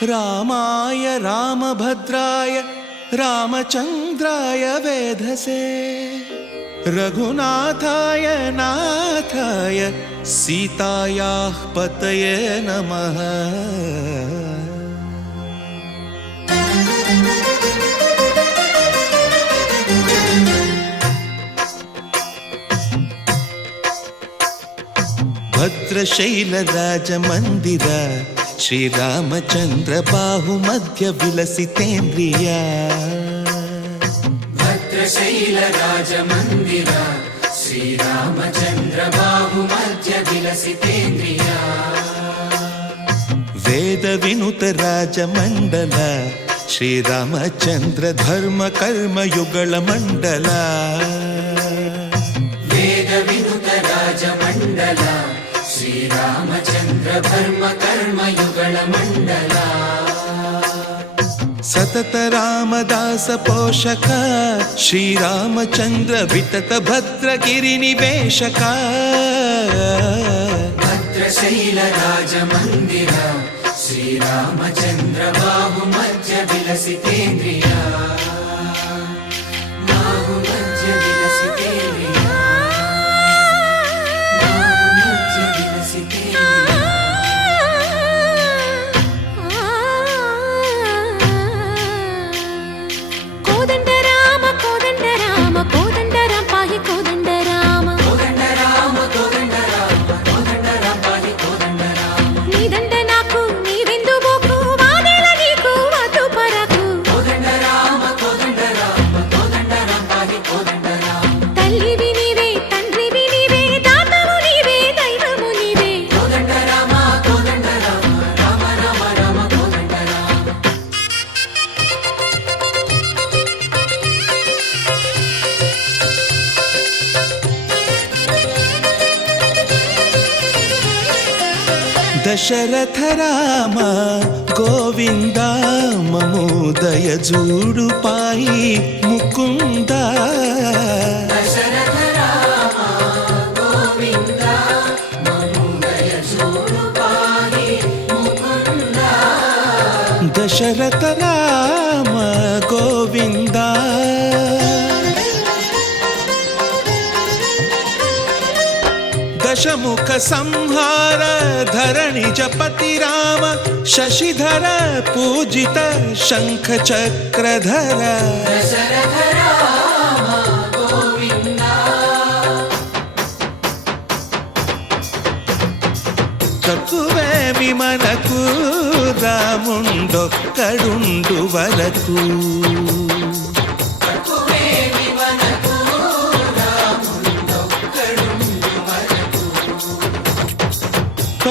रामाय रामभद्राय रामचन्द्राय वेधसे रघुनाथाय नाथाय सीतायाः पतये नमः। भद्रशैलराजमन्दिर श्रीरामचन्द्र बाहुमध्य विलसितेन्द्रिया। भद्रशैलराजमन्दिर श्रीरामचन्द्र बाहुमध्य विलसितेन्द्रिया। वेदविनुत राजमण्डल श्रीरामचन्द्र धर्म कर्म युगल मण्डल। वेदविनुत राजमण्डल श्रीरामचन्द्र धर्म कर्म युगल मण्डल। सतत रामदास पोषक श्रीरामचन्द्र वितत भद्रगिरि निवेशक। भद्रशैल राजमन्दिर श्रीरामचन्द्र बाहुमध्य विलसितेन्द्रिया। बाहुमध्य विलसितेन्द्रिया। बाहुमध्य विलसितेन्द्रिया। दशरथ राम गोविंद ममोदय जूडु पाई मुकुंद। दशरथ राम गोविंद ममोदय जूडु पाई मुकुंद। दशरथ राम गोविंद दशमुख संहार धरणि जपति राम शशिधर पूजित शंख चक्रधर। दशरथ राम गोविंद। तकुवे विमनकु रामुंडొక్కడుండు వరకు।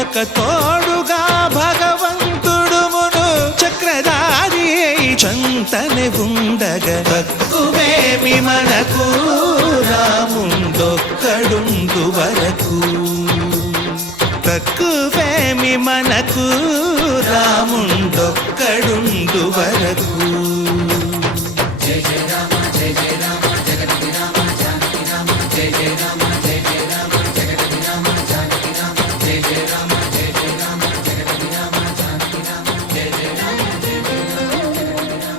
ఒక తోడుగా భగవంతుడు మును చక్రధారి చంతనే ఉండగా తక్కువేమి మనకు రాముండొక్కడుండు వరకు। తక్కువేమి మనకు రాముండొక్కడుండు వరకు। జయ జయ రామ జయ జయ రామ జగతి రామ జానకి రామ జయ జయ రామ జయ జయ రామ జగతి రామ జానకి రామ జయ జయ రామ జయ జయ రామ జగతి రామ జానకి రామ జయ జయ రామ జయ జయ రామ।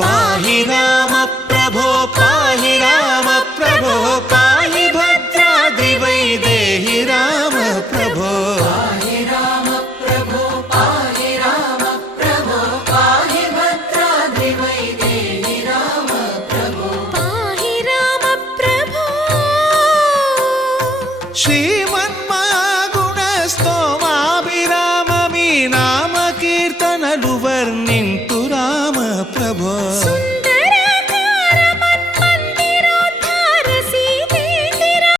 పాహి రామ ప్రభో పాహి రామ ప్రభో పాహి భద్రాద్రి వైదేహి రామ ప్రభో। పాహి రామ ప్రభో పాహి రామ ప్రభో పాహి భద్రాద్రి వైదేహి రామ ప్రభో। పాహి రామ ప్రభో శ్రీమ